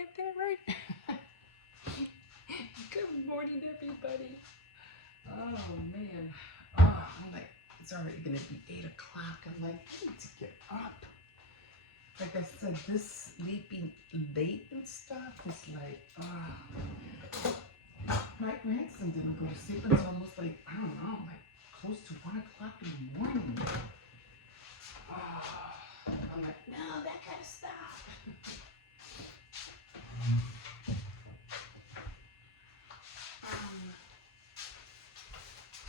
get that right? Good morning, everybody. Oh, man. Oh, I'm like, it's already going to be 8 o'clock. I'm like, I need to get up. Like I said, this sleeping late and stuff is like, my grandson didn't go to sleep until almost like, I don't know, like close to 1 o'clock in the morning. I'm like, no, that gotta stop.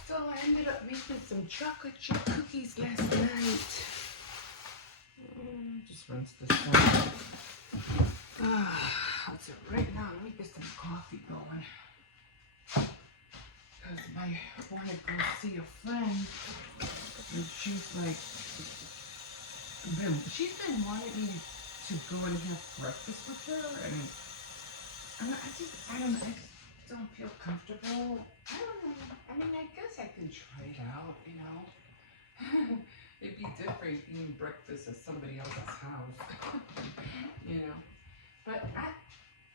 So I ended up making some chocolate chip cookies last night. Just rinse this out. That's it right now. Let me get some coffee going. Because I want to go see a friend. And she's like, she's been wanting me to go and have breakfast with her. And I just don't feel comfortable. I don't know. I mean, I guess I can try it out, you know. It'd be different eating breakfast at somebody else's house, you know. But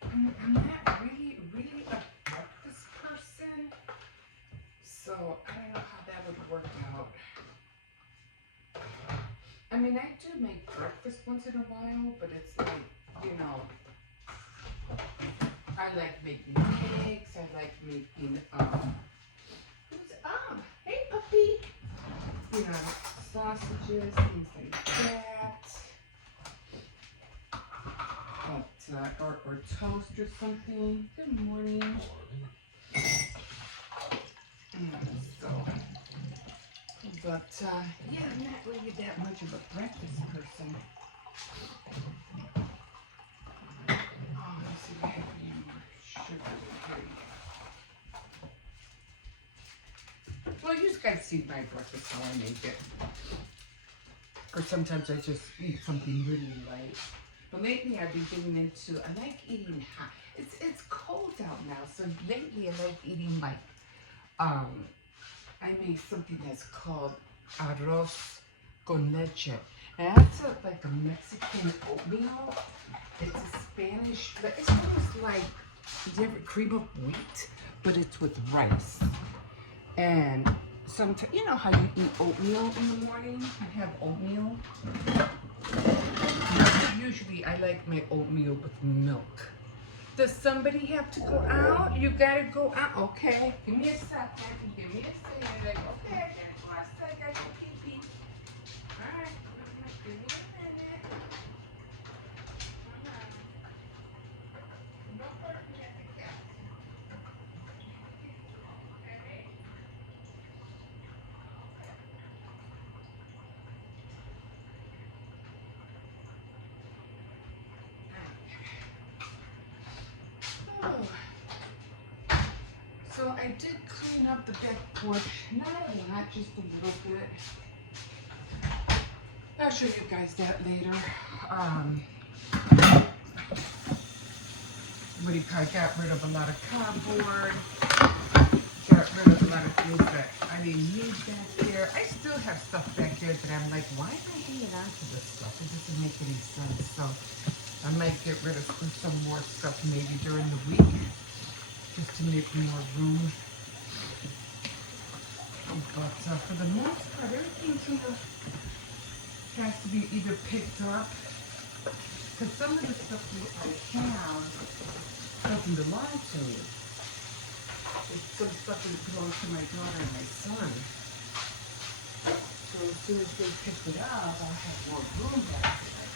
I'm not really a breakfast person, so I don't know how that would work out. I mean, I do make breakfast once in a while, but it's like, you know, I like making cakes, I like making, hey puppy, you know, sausages, things like that, but, or toast or something. Good morning. So, but, yeah, I'm not really that much of a breakfast person. Oh, let's see if I have any more sugar in here. Well, you just guys see my breakfast, how I make it. Or sometimes I just eat something really light. But lately I've been getting into, I like eating hot. It's cold out now, so lately I like eating like, I made something that's called arroz con leche. And that's like a Mexican oatmeal. It's a Spanish, but it's almost like different cream of wheat, but it's with rice. And sometimes, you know how you eat oatmeal in the morning? You have oatmeal. Usually I like my oatmeal with milk. Does somebody have to go out? You gotta go out. Okay, give me a second. Give me a second. Like, okay, I gotta go outside. I gotta go pee-pee. All right, give me a minute. No burping at the cat. Okay. Oh. So I did clean up the back porch, not a lot, just a little bit. I'll show you guys that later. What do you call it? Got rid of a lot of cardboard. Got rid of a lot of things that I didn't need back there. I still have stuff back there that I'm like, why am I hanging on to this stuff? It doesn't make any sense. So I might get rid of some more stuff maybe during the week, just to make more room. But for the most part, everything has to be either picked up, because some of the stuff that I have doesn't belong to me. Some stuff that belongs to my daughter and my son. So as soon as they pick it up, I'll have more room back there.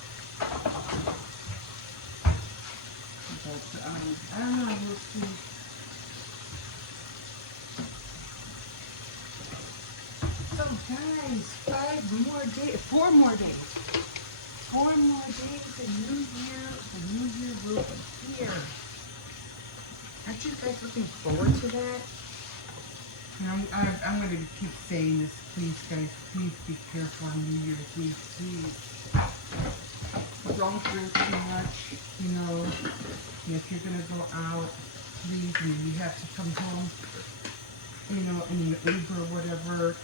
But I don't know, we'll see. So guys, 4 more days. 4 more days, the new year will be here. Aren't you guys looking forward to that? I'm going to keep saying this, please guys, please be careful on New Year's Eve, please. Don't drink too much, you know. If you're going to go out, please, you have to come home, you know, in your Uber or whatever.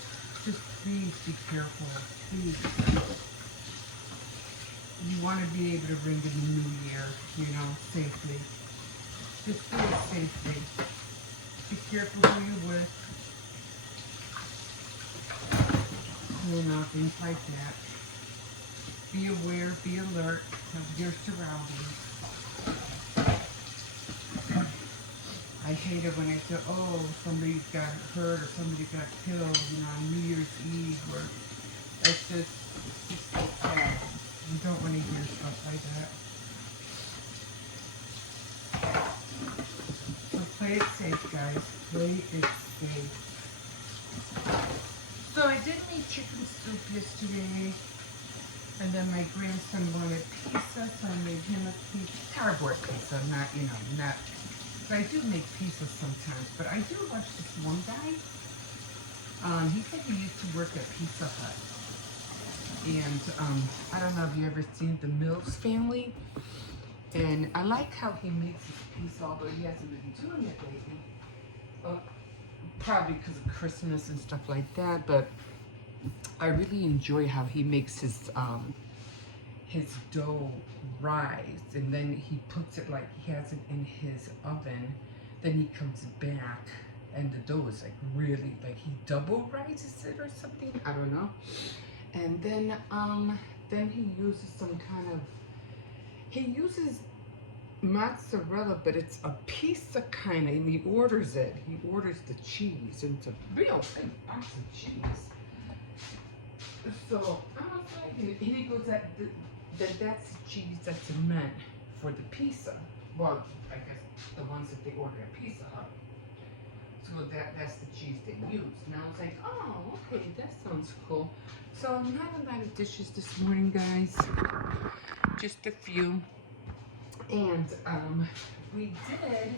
Just please be careful, please. You want to be able to ring in the new year, you know, safely. Just do it safely. Be careful who you're with. You know, things like that. Be aware, be alert of your surroundings. I hate it when I say, oh, somebody got hurt or somebody got killed, you know, on New Year's Eve, or it's just so sad. You don't want to hear stuff like that. So play it safe, guys. Play it safe. So I did make chicken soup yesterday, and then my grandson wanted pizza, so I made him a pizza, cardboard pizza, not, you know, not. But I do make pizza sometimes. But I do watch this one guy. He said he used to work at Pizza Hut. And I don't know if you ever seen the Mills family. And I like how he makes his pizza, although he hasn't been doing it lately. Probably because of Christmas and stuff like that. But I really enjoy how he makes his dough rise, and then he puts it, like he has it in his oven, then he comes back and the dough is like really, like he double rises it or something, I don't know. And then he uses some kind of, he uses mozzarella, but it's a pizza kind of, and he orders it. He orders the cheese, and it's a real big box of cheese. So I was like, and he goes that's the cheese that's meant for the pizza. Well, I guess the ones that they order at Pizza Hut. So that's the cheese they use. And I was like, oh, okay, that sounds cool. So not a lot of dishes this morning, guys. Just a few. And we had,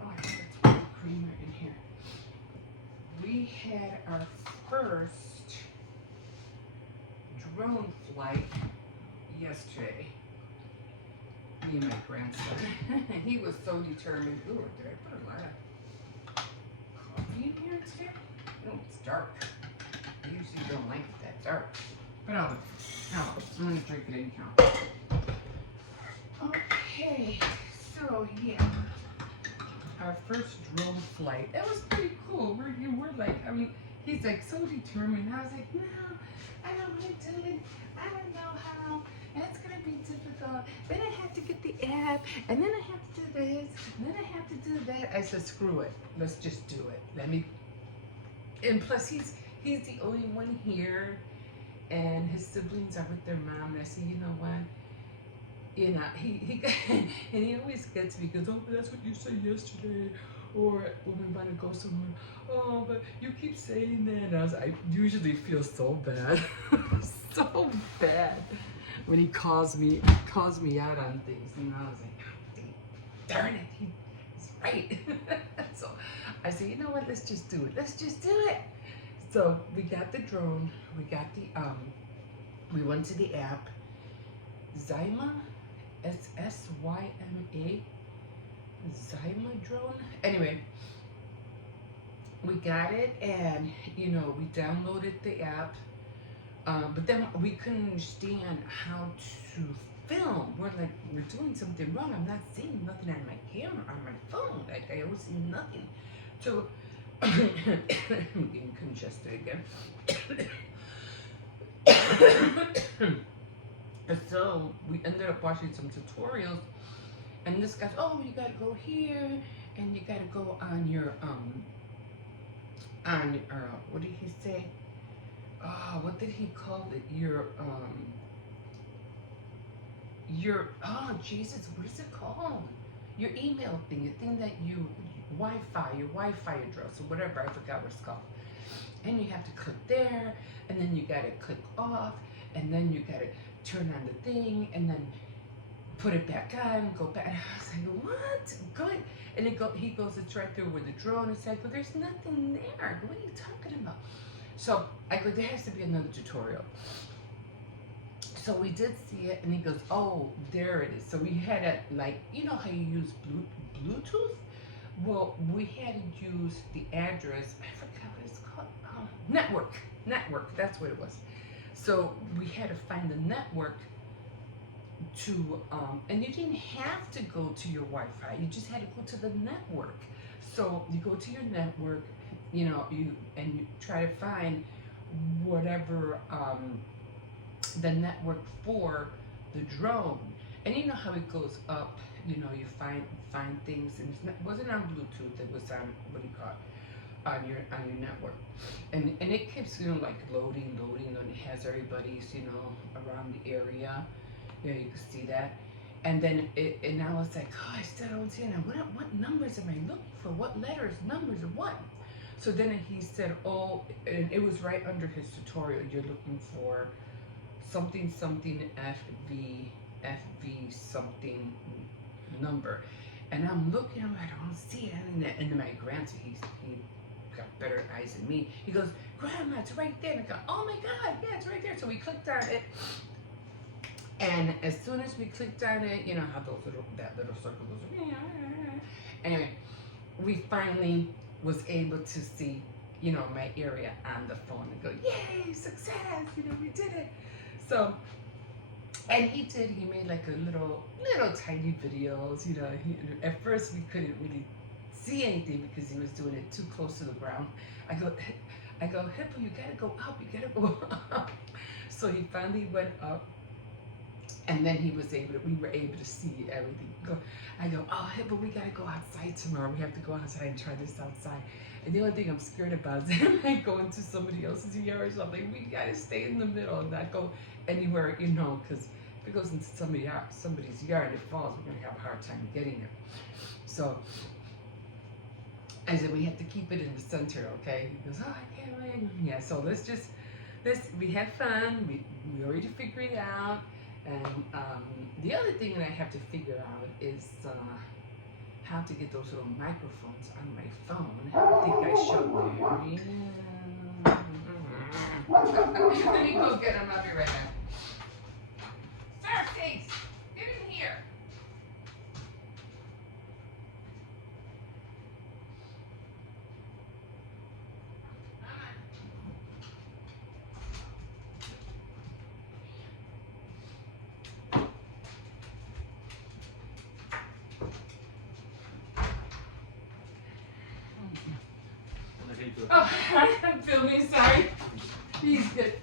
oh, I think it's whipped creamer in here. We had our first drone flight yesterday. Me and my grandson. He was so determined. Ooh, did I put a lot of coffee in here today? Oh, it's dark. I usually don't like it that dark. But I'm gonna drink it anyhow. Okay, so yeah. Our first drone flight. That was pretty cool. We're like, I mean, he's like so determined. I was like, no, I don't want to do it. I don't know how. It's gonna be difficult. Then I have to get the app, and then I have to do this, and then I have to do that. I said, screw it. Let's just do it. And plus, he's the only one here, and his siblings are with their mom. And I said, you know what? You know, he and he always gets me because, oh, that's what you said yesterday, or when we want to go somewhere, oh, but you keep saying that. And I usually feel so bad, so bad when he calls me out on things, and I was like, oh, darn it, he's right. So I said, you know what? Let's just do it. Let's just do it. So we got the drone. We got the we went to the app, Zyma. SSYMA, Zyma drone. Anyway, we got it, and you know, we downloaded the app, but then we couldn't understand how to film. We're like, we're doing something wrong. I'm not seeing nothing on my camera, on my phone. Like, I always see nothing. So I'm getting congested again. So we ended up watching some tutorials, and this guy's, oh, you gotta go here, and you gotta go on your what did he say? Oh, what did he call it? Oh Jesus, what is it called? Your email thing, your thing that your Wi-Fi address or whatever, I forgot what it's called. And you have to click there, and then you gotta click off, and then you gotta turn on the thing, and then put it back on, go back. And I was like, what? Good. And he goes, it's right there with the drone. It's like, well, there's nothing there. What are you talking about? So I go, there has to be another tutorial. So we did see it, and he goes, oh, there it is. So we had it, like, you know how you use Bluetooth? Well, we had to use the address, I forgot what it's called, network. network. That's what it was. So we had to find the network to, and you didn't have to go to your Wi-Fi. You just had to go to the network. So you go to your network, you try to find whatever the network for the drone. And you know how it goes up. You find things, and it wasn't on Bluetooth. It was on, what do you call it, on your network, and it keeps like loading, and it has everybody's around the area. You can see that, and then and now it's like, oh, I still don't see it. What numbers am I looking for? What letters, numbers, or what? So then he said, oh, and it was right under his tutorial. You're looking for something FV something number, and I'm looking. I don't see it. And then my grandson, he got better eyes than me. He goes, Grandma, it's right there. And I go, oh my God, yeah, it's right there. So we clicked on it. And as soon as we clicked on it, you know how that little circle goes. Anyway, we finally was able to see, my area on the phone and go, yay, success! We did it. So, and he made like a little tiny videos. At first we couldn't really see anything because he was doing it too close to the ground. I go, Hippo, you gotta go up. You gotta go up. So he finally went up. And then we were able to see everything. I go, oh, Hippo, we gotta go outside tomorrow. We have to go outside and try this outside. And the only thing I'm scared about is that I might go into somebody else's yard or something. We gotta stay in the middle and not go anywhere, because if it goes into somebody's yard and it falls, we're gonna have a hard time getting it. So I said, we have to keep it in the center, okay? He goes, oh, I can't wait. Yeah, so we had fun. We already figured it out. And the other thing that I have to figure out is how to get those little microphones on my phone. I think I showed you. Let me go get them. I'll be right back. Starface, get in here. Oh, I'm filming, sorry. He's good.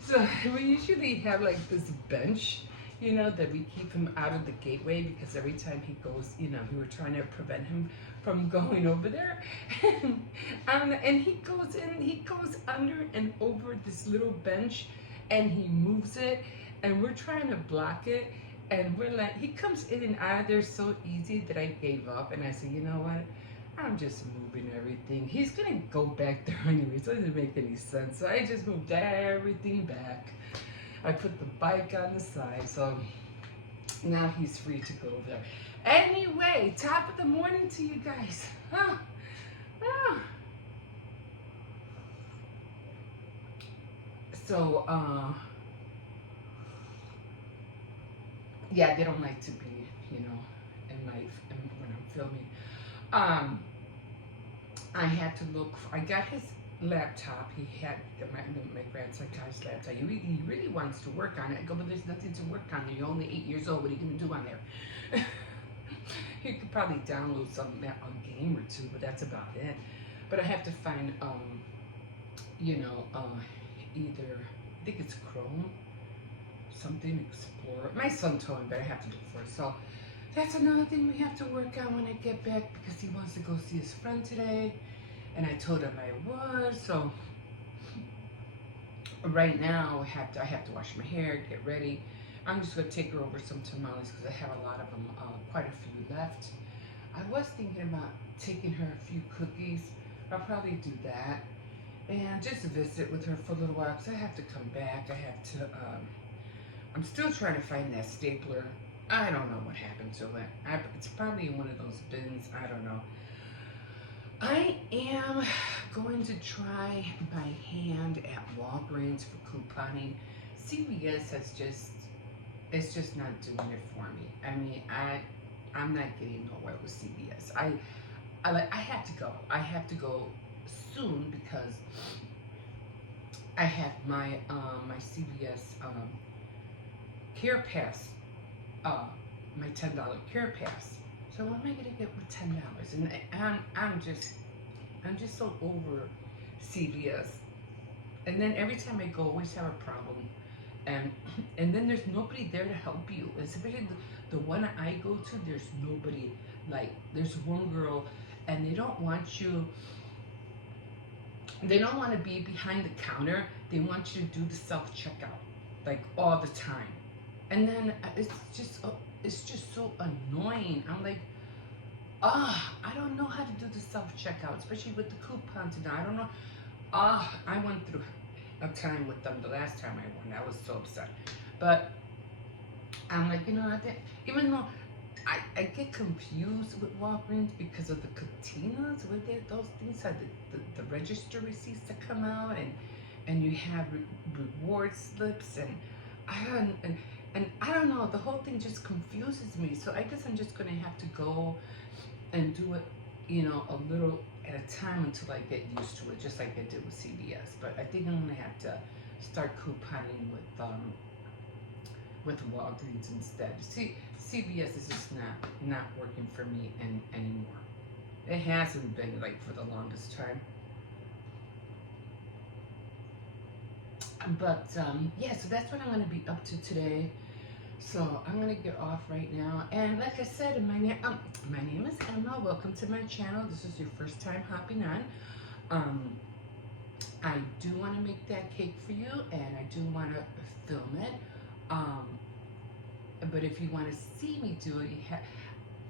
So we usually have like this bench, that we keep him out of the gateway because every time he goes, we were trying to prevent him from going over there. And he goes under and over this little bench and he moves it and we're trying to block it. And we're like, he comes in and out of there so easy that I gave up. And I said, you know what? I'm just moving everything. He's gonna go back there anyway, so it doesn't make any sense. So I just moved everything back. I put the bike on the side, so now he's free to go over there. Anyway, top of the morning to you guys. So, yeah, they don't like to be, in when I'm filming. I had to look. I got his laptop. He had my grandson got his laptop. He really wants to work on it. I go, but there's nothing to work on. You're only 8 years old. What are you gonna do on there? He could probably download a game or two, but that's about it. But I have to find, either I think it's Chrome, something Explorer. My son told me, but I have to look for it. So. That's another thing we have to work on when I get back because he wants to go see his friend today. And I told him I would. So right now I have to wash my hair, get ready. I'm just going to take her over some tamales because I have a lot of them, quite a few left. I was thinking about taking her a few cookies. I'll probably do that. And just visit with her for a little while because I have to come back. I have to, I'm still trying to find that stapler. I don't know what happened to it. It's probably in one of those bins. I don't know. I am going to try by hand at Walgreens for couponing. CVS it's just not doing it for me. I mean, I'm not getting nowhere with CVS. I have to go. I have to go soon because I have my my CVS Care Pass, my $10 Care Pass. So what am I gonna get with $10? And I'm just so over CVS. And then every time I go, I always have a problem. And and then there's nobody there to help you. Especially the one I go to, there's nobody. Like there's one girl, and they don't want you. They don't want to be behind the counter. They want you to do the self checkout, like all the time. And then it's just so annoying. I'm like, I don't know how to do the self checkout, especially with the coupons and I don't know. I went through a time with them the last time I went. I was so upset. But I'm like, even though I get confused with Walgreens because of the cantinas, with it, those things are the register receipts that come out, and you have reward slips, and I don't know, the whole thing just confuses me. So I guess I'm just gonna have to go and do it, a little at a time until I get used to it, just like I did with CVS. But I think I'm gonna have to start couponing with Walgreens instead. See, CVS is just not working for me anymore. It hasn't been like for the longest time. But yeah, so that's what I'm gonna be up to today. So I'm gonna get off right now, and like I said, my name is Emma. Welcome to my channel. This is your first time hopping on. I do want to make that cake for you, and I do want to film it. But if you want to see me do it,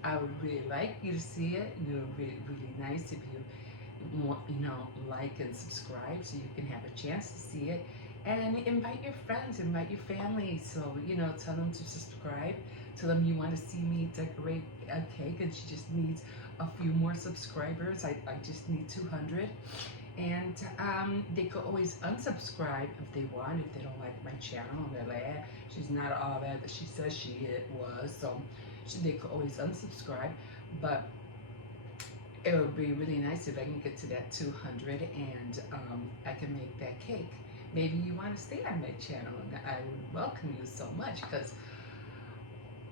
I would really like you to see it. It would be really nice if you want, like and subscribe, so you can have a chance to see it. And invite your friends, invite your family. So, tell them to subscribe. Tell them you want to see me decorate a cake, and she just needs a few more subscribers. I just need 200. And they could always unsubscribe if they want, if they don't like my channel. And they're like, she's not all that she says she was. So they could always unsubscribe. But it would be really nice if I can get to that 200, and I can make that cake. Maybe you want to stay on my channel, and I would welcome you so much, because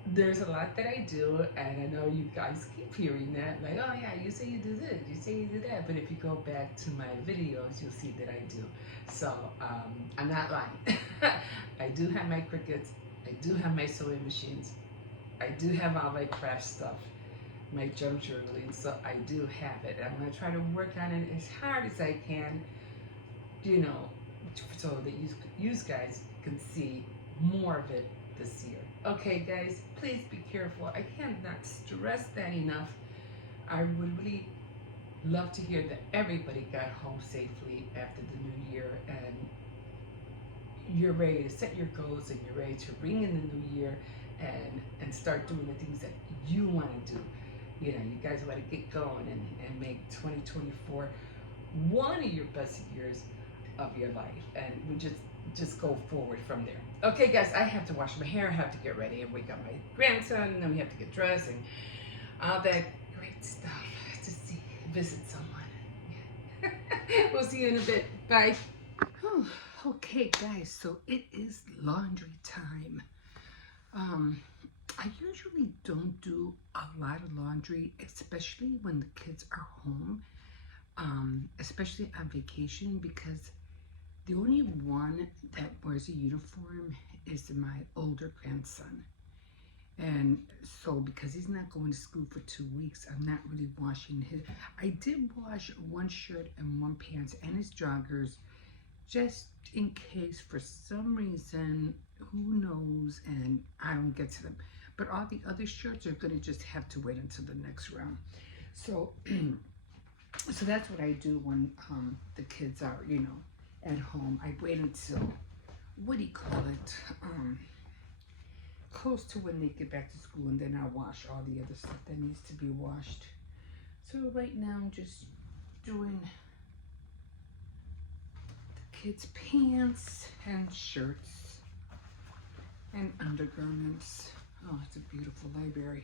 there's a lot that I do, and I know you guys keep hearing that, like, oh yeah, you say you do this, you say you do that, but if you go back to my videos, you'll see that I do. So I'm not lying. I do have my Cricuts, I do have my sewing machines, I do have all my craft stuff, my junk journaling, so I do have it. I'm going to try to work on it as hard as I can, so that you guys can see more of it this year. Okay, guys, please be careful. I cannot stress that enough. I would really love to hear that everybody got home safely after the new year, and you're ready to set your goals, and you're ready to ring in the new year and start doing the things that you want to do. You guys want to get going and make 2024 one of your best years of your life, and we just go forward from there. Okay, guys, I have to wash my hair, I have to get ready and wake up my grandson, and then we have to get dressed and all that great stuff to visit someone. We'll see you in a bit. Bye. Oh, okay, guys, so it is laundry time. I usually don't do a lot of laundry, especially when the kids are home, especially on vacation, because the only one that wears a uniform is my older grandson. And so because he's not going to school for 2 weeks, I'm not really washing his. I did wash one shirt and one pants and his joggers, just in case for some reason, who knows, and I don't get to them. But all the other shirts are going to just have to wait until the next round. So so that's what I do when the kids are, at home. I wait until, what do you call it, close to when they get back to school, and then I'll wash all the other stuff that needs to be washed. So right now I'm just doing the kids' pants and shirts and undergarments. Oh, it's a beautiful library.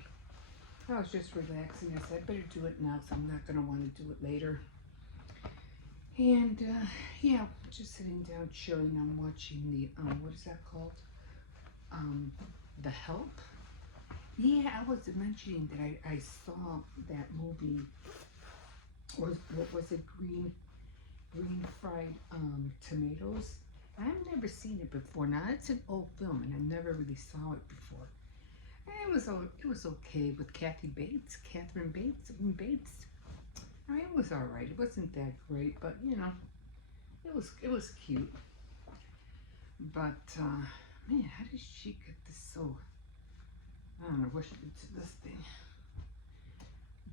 I was just relaxing. I said I better do it now, so I'm not going to want to do it later. And yeah, just sitting down, chilling. I'm watching the what is that called? Um, The Help. Yeah, I was mentioning that I saw that movie. Or what was it? Green fried tomatoes. I've never seen it before. Now it's an old film, and I never really saw it before. And it was okay with Catherine Bates. I mean, it was all right. It wasn't that great, but you know, it was cute. But man, how did she get this so? I don't know what she did to this thing.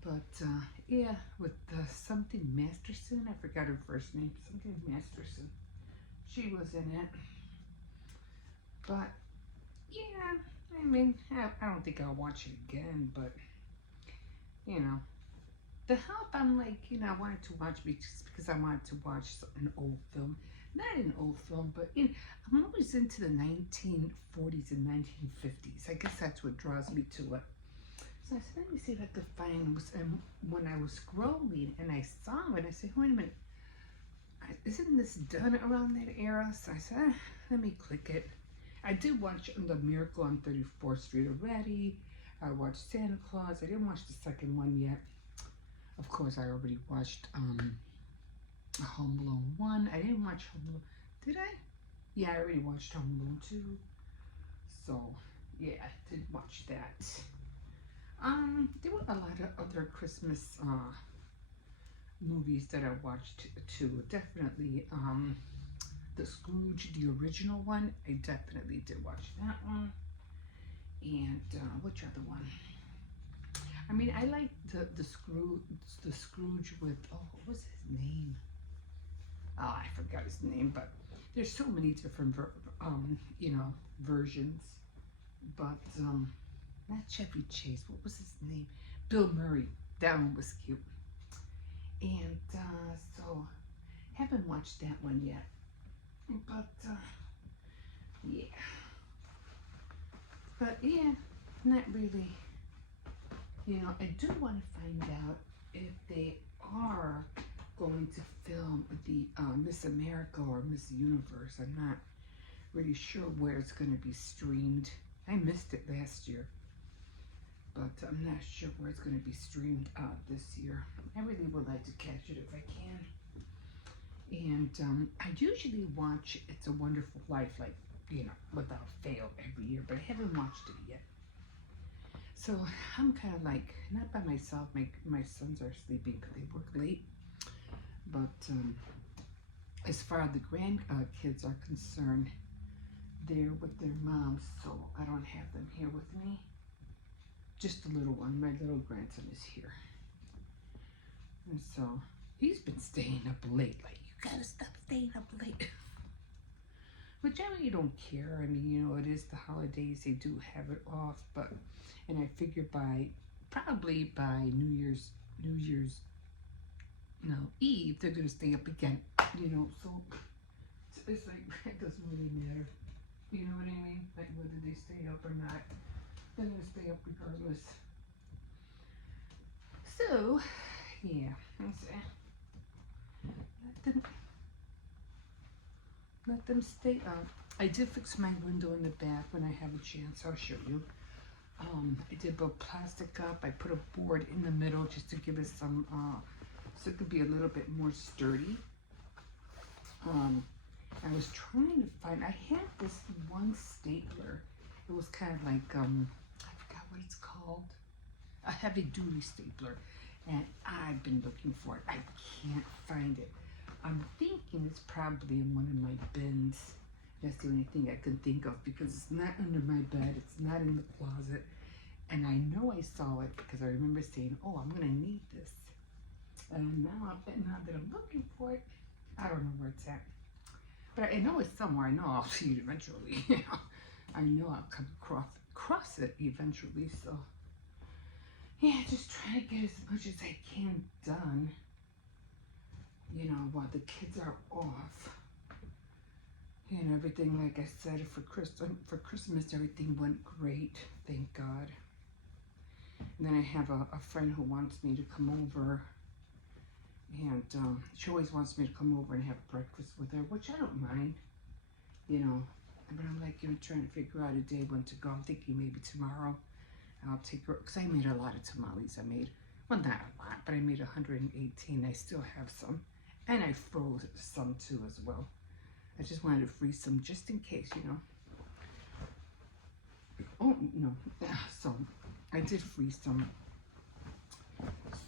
But yeah, with something Masterson. I forgot her first name. Something Masterson. She was in it. But yeah, I mean, I don't think I'll watch it again. But you know, The Help. I'm like, you know, I wanted to watch it just because I wanted to watch an old film. Not an old film, but I'm always into the 1940s and 1950s. I guess that's what draws me to it. So I said, let me see if I could find. And when I was scrolling and I saw it, I said, wait a minute, isn't this done around that era? So I said, let me click it. I did watch The Miracle on 34th Street already. I watched Santa Claus. I didn't watch the second one yet. Of course, I already watched Home Alone 1. I didn't watch Home Alone. Did I? Yeah, I already watched Home Alone 2. So, yeah, I did watch that. There were a lot of other Christmas movies that I watched too. Definitely, the Scrooge, the original one. I definitely did watch that one. And which other one? I mean, I like the Scrooge with what was his name? Oh, I forgot his name, but there's so many different you know, versions. But not Chevy Chase. What was his name? Bill Murray. That one was cute. And so haven't watched that one yet. But yeah. But yeah, not really. You know, I do want to find out if they are going to film the Miss America or Miss Universe. I'm not really sure where it's going to be streamed. I missed it last year, but I'm not sure where it's going to be streamed this year. I really would like to catch it if I can. And I usually watch It's a Wonderful Life, like, you know, without fail every year, but I haven't watched it yet. So I'm kind of like, not by myself. My sons are sleeping because they work late. But as far as the grandkids are concerned, they're with their moms, so I don't have them here with me. Just the little one. My little grandson is here. And so he's been staying up late. Like, you gotta stop staying up late. Which I really don't care. I mean, you know, it is the holidays. They do have it off, but and I figure probably by New Year's Eve, they're gonna stay up again. You know, so it's like it doesn't really matter. You know what I mean? Like whether they stay up or not, they're gonna stay up regardless. So yeah, that's it. Let them stay up. I did fix my window in the back when I have a chance. I'll show you. I did put plastic up. I put a board in the middle just to give it some, so it could be a little bit more sturdy. I was trying to find, I had this one stapler. It was kind of like, I forgot what it's called. A heavy duty stapler. And I've been looking for it. I can't find it. I'm thinking it's probably in one of my bins. That's the only thing I can think of because it's not under my bed. It's not in the closet. And I know I saw it because I remember saying, oh, I'm going to need this. And now that I'm looking for it, I don't know where it's at. But I know it's somewhere. I know I'll see it eventually. I know I'll come across it eventually. So, yeah, just trying to get as much as I can done. You know, while the kids are off. And everything, like I said, for Christmas, everything went great, thank God. And then I have a friend who wants me to come over And she always wants me to come over and have breakfast with her, which I don't mind, you know. But I'm like, trying to figure out a day when to go. I'm thinking maybe tomorrow I'll take her, because I made a lot of tamales. I made, well, not a lot, but I made 118. I still have some. And I froze some too as well. I just wanted to freeze some just in case, you know. Oh, no. So I did freeze some.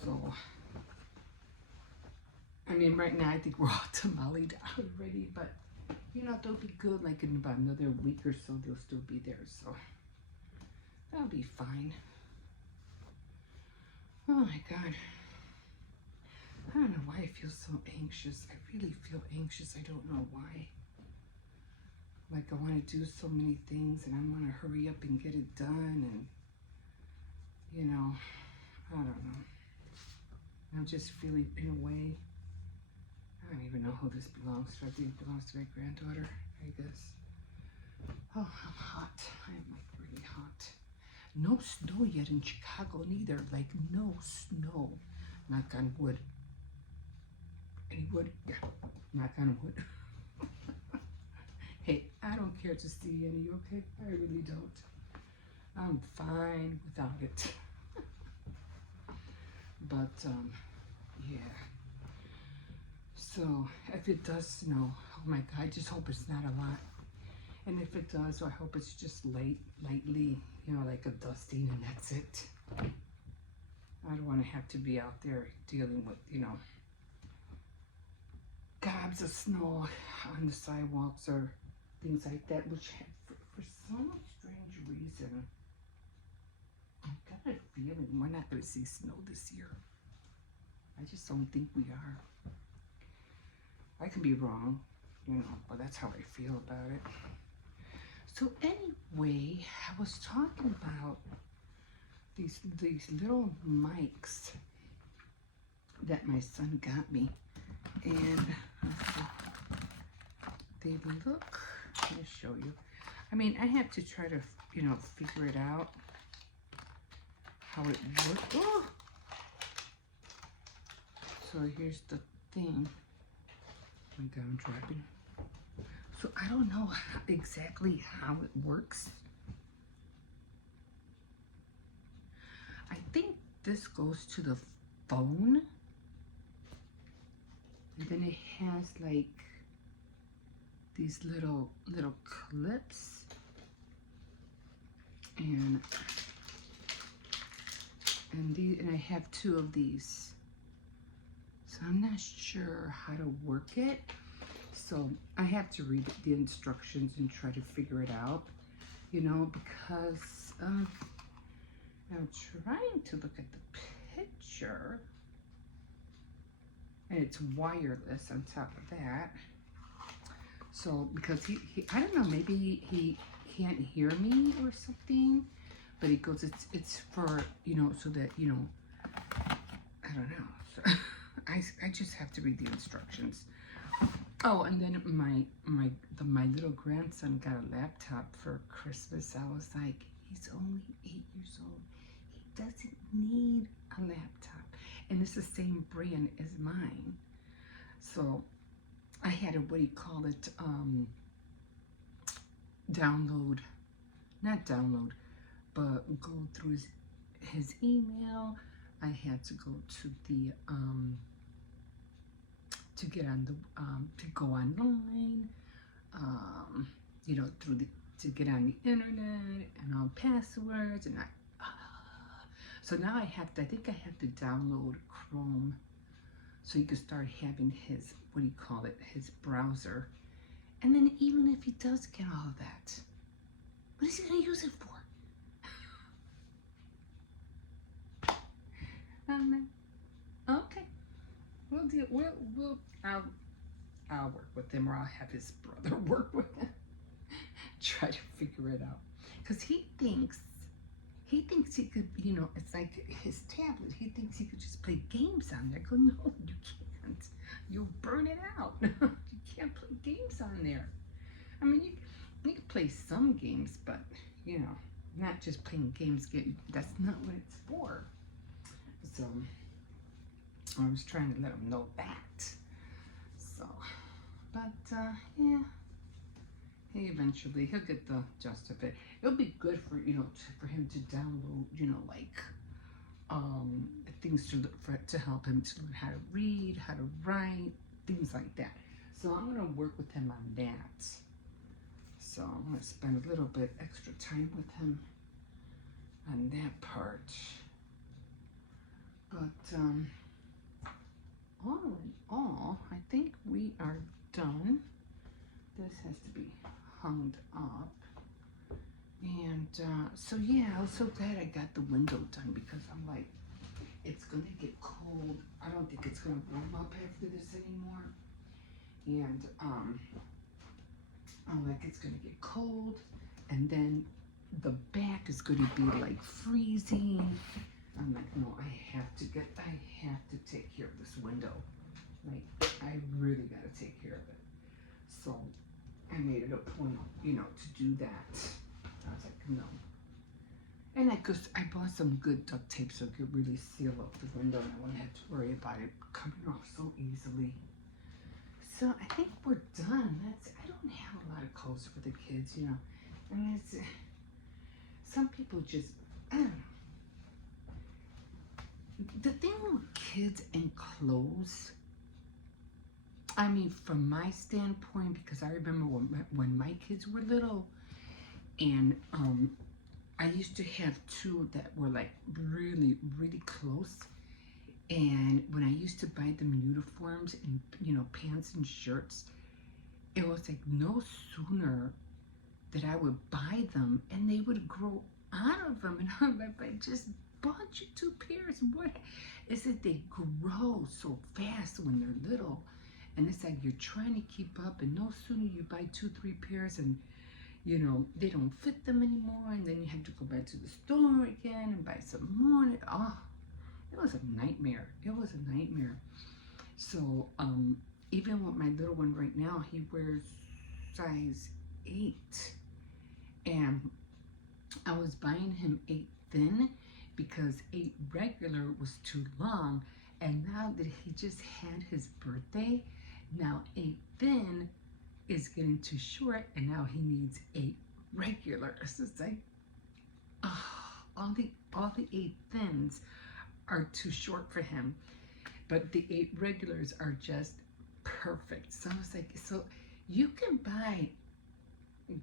So, I mean, right now I think we're all tamaleed out already, but, you know, they'll be good. Like in about another week or so, they'll still be there. So that'll be fine. Oh my God. I don't know why I feel so anxious. I really feel anxious. I don't know why. Like I want to do so many things and I want to hurry up and get it done. And, you know, I don't know. I'm just feeling in a way. I don't even know who this belongs to. I think it belongs to my granddaughter, I guess. Oh, I'm hot. I'm like really hot. No snow yet in Chicago neither. Like no snow. Knock on wood. Any wood? Yeah. Knock on wood. Hey, I don't care to see any, okay? I really don't. I'm fine without it. But, yeah. So, if it does snow, oh my God, I just hope it's not a lot. And if it does, I hope it's just lightly, you know, like a dusting and that's it. I don't want to have to be out there dealing with, you know, gobs of snow on the sidewalks or things like that, which for some strange reason, I've got a feeling we're not going to see snow this year. I just don't think we are. I can be wrong, you know, but that's how I feel about it. So anyway, I was talking about these little mics that my son got me, and they look. Let me show you. I mean, I have to try to, you know, figure it out how it works. Oh! So here's the thing. Oh my God, I'm dropping. So I don't know exactly how it works. I think this goes to the phone. And then it has like these little clips. And I have two of these. So I'm not sure how to work it. So I have to read the instructions and try to figure it out, you know, because I'm trying to look at the picture, and it's wireless on top of that. So because he I don't know, maybe he can't hear me or something, but he goes, it's for, you know, so that, you know, I don't know. So I just have to read the instructions. Oh, and then my little grandson got a laptop for Christmas. I was like, he's only 8 years old. He doesn't need a laptop. And it's the same brand as mine. So I had to, what do you call it, download, not download, but go through his email. I had to go to the, to get on the, to go online, you know, to get on the internet and all passwords and so now I think I have to download Chrome so you can start having his, what do you call it, his browser. And then even if he does get all of that, what is he gonna use it for? Okay. I'll work with him, or I'll have his brother work with him. Try to figure it out. Because he thinks he could, you know, it's like his tablet. He thinks he could just play games on there. I go, no, you can't. You'll burn it out. You can't play games on there. I mean, you can play some games, but, you know, not just playing games. That's not what it's for. So, I was trying to let him know that. So, but yeah, he'll get the gist of it. It'll be good for for him to download like things to help him to learn how to read, how to write, things like that. So I'm gonna work with him on that. So I'm gonna spend a little bit extra time with him on that part. But all in all, I think we are done. This has to be hung up. And so yeah, I was so glad I got the window done because I'm like, it's gonna get cold. I don't think it's gonna warm up after this anymore. And I'm like, it's gonna get cold, and then the back is gonna be like freezing. I'm like, no, I have to take care of this window. Like, I really gotta take care of it. So I made it a point, to do that. I was like, no. And I bought some good duct tape so it could really seal up the window, and I wouldn't have to worry about it coming off so easily. So I think we're done. I don't have a lot of clothes for the kids, I mean, some people just, I don't know. The thing with kids and clothes, I mean, from my standpoint, because I remember when my kids were little, and I used to have two that were like really, really close. And when I used to buy them uniforms and, pants and shirts, it was like no sooner that I would buy them and they would grow out of them. And I'm like, I just bought you two pairs. What is it? They grow so fast when they're little. And it's like you're trying to keep up, and no sooner you buy 2-3 pairs and they don't fit them anymore, and then you have to go back to the store again and buy some more. Oh, it was a nightmare. It was a nightmare. So even with my little one right now, he wears size 8, and I was buying him 8 thin because 8 regular was too long. And now that he just had his birthday, now 8 thin is getting too short, and now he needs 8 regular. It's just like, all the 8 thins are too short for him, but the 8 regulars are just perfect. So I was like, so you can buy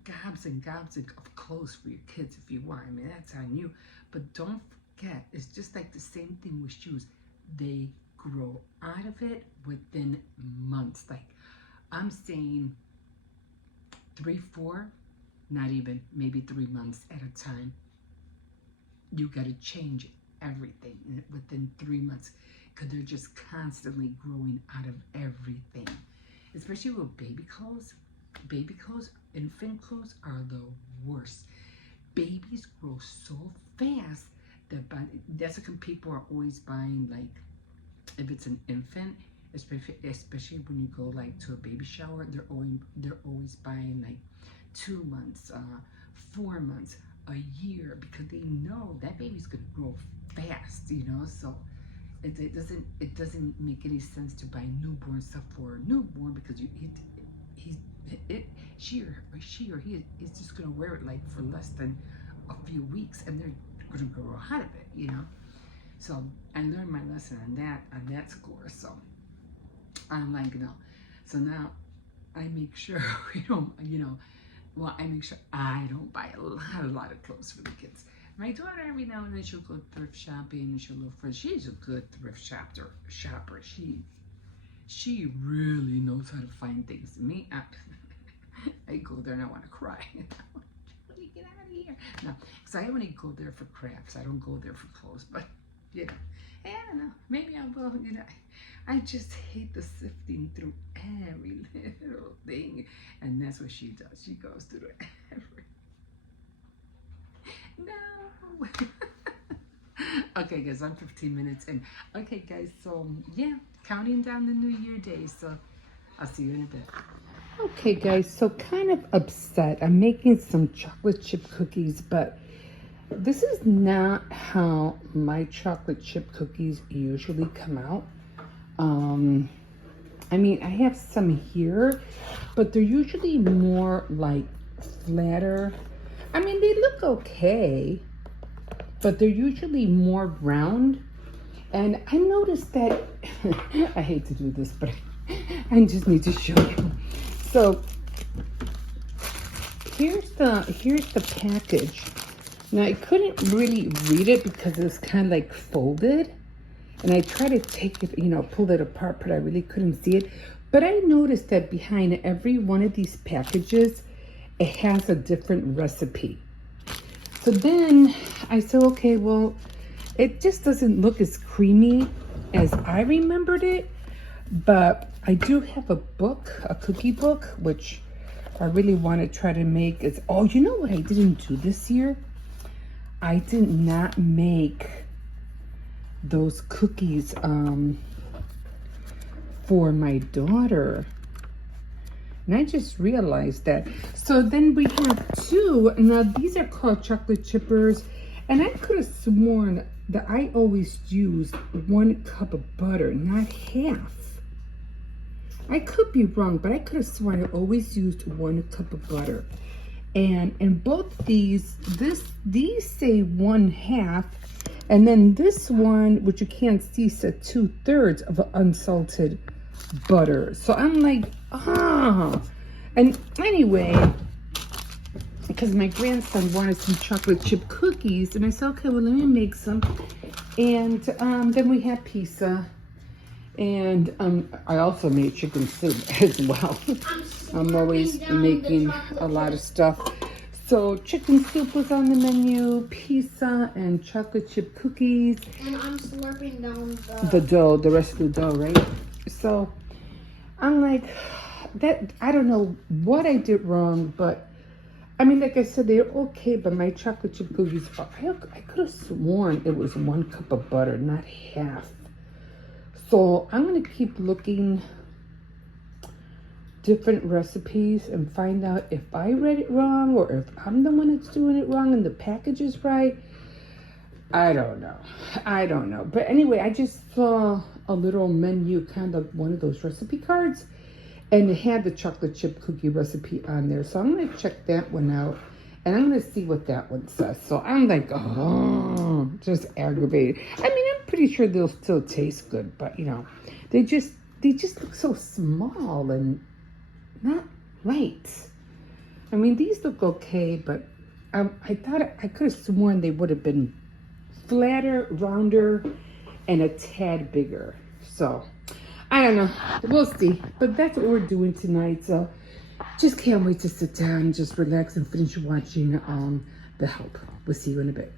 gobs and gobs of clothes for your kids if you want. I mean, that's on you, but don't forget, it's just like the same thing with shoes. They grow out of it within months. Like, I'm saying 3-4, not even, maybe 3 months at a time. You got to change everything within 3 months, because they're just constantly growing out of everything. Especially with baby clothes. Baby clothes, infant clothes are the worst. Babies grow so fast that that's why people are always buying, like, if it's an infant, especially when you go like to a baby shower, they're always buying like 2 months, 4 months, a year, because they know that baby's gonna grow fast, So it doesn't make any sense to buy newborn stuff for a newborn, because she or he is just gonna wear it like for less than a few weeks, and they're gonna grow out of it, So I learned my lesson on that score. So I'm like, no. So now I make sure we don't, I make sure I don't buy a lot of clothes for the kids. My daughter, every now and then, she'll go thrift shopping, and she'll look for. She's a good thrift shopper. She really knows how to find things. Me, I go there and I want to cry. Get out of here. No, because I only go there for crafts. I don't go there for clothes. But I don't know. Maybe I will. I just hate the sifting through every little thing, and that's what she does. She goes through every. No. Okay, guys, I'm 15 minutes in. Okay, guys, so yeah, counting down the New Year days. So I'll see you in a bit. Okay, guys, so kind of upset. I'm making some chocolate chip cookies, but this is not how my chocolate chip cookies usually come out. I mean, I have some here, but they're usually more like flatter. I mean, they look okay, but they're usually more round. And I noticed that, I hate to do this, but I just need to show you. So here's the package. Now I couldn't really read it because it was kind of like folded. And I tried to take it, pull it apart, but I really couldn't see it. But I noticed that behind every one of these packages, it has a different recipe. So then I said, okay, well, it just doesn't look as creamy as I remembered it. But I do have a book, a cookie book, which I really want to try to make. Oh, you know what I didn't do this year? I did not make those cookies for my daughter. And I just realized that. So then we have two. Now these are called chocolate chippers. And I could have sworn that I always used 1 cup of butter, not half. I could be wrong, but I could have sworn I always used 1 cup of butter. And in both these say 1/2. And then this one, which you can't see, said 2/3 of unsalted butter. So I'm like, And anyway, because my grandson wanted some chocolate chip cookies, and I said, okay, well, let me make some. And then we had pizza. And I also made chicken soup as well. I'm always making a lot of stuff. So chicken soup was on the menu, pizza, and chocolate chip cookies. And I'm slurping down the dough, the rest of the dough, right? So I'm like, I don't know what I did wrong, but I mean, like I said, they're okay, but my chocolate chip cookies, I could have sworn it was 1 cup of butter, not half. So I'm going to keep looking different recipes and find out if I read it wrong or if I'm the one that's doing it wrong and the package is right. I don't know. But anyway, I just saw a little menu, kind of one of those recipe cards, and it had the chocolate chip cookie recipe on there. So I'm going to check that one out, and I'm going to see what that one says. So I'm like, just aggravated. I mean, I'm pretty sure they'll still taste good, but they just look so small and not right. I mean, these look okay, but I thought I could have sworn they would have been flatter, rounder, and a tad bigger. So I don't know. We'll see. But that's what we're doing tonight. So just can't wait to sit down and just relax and finish watching The Help. We'll see you in a bit.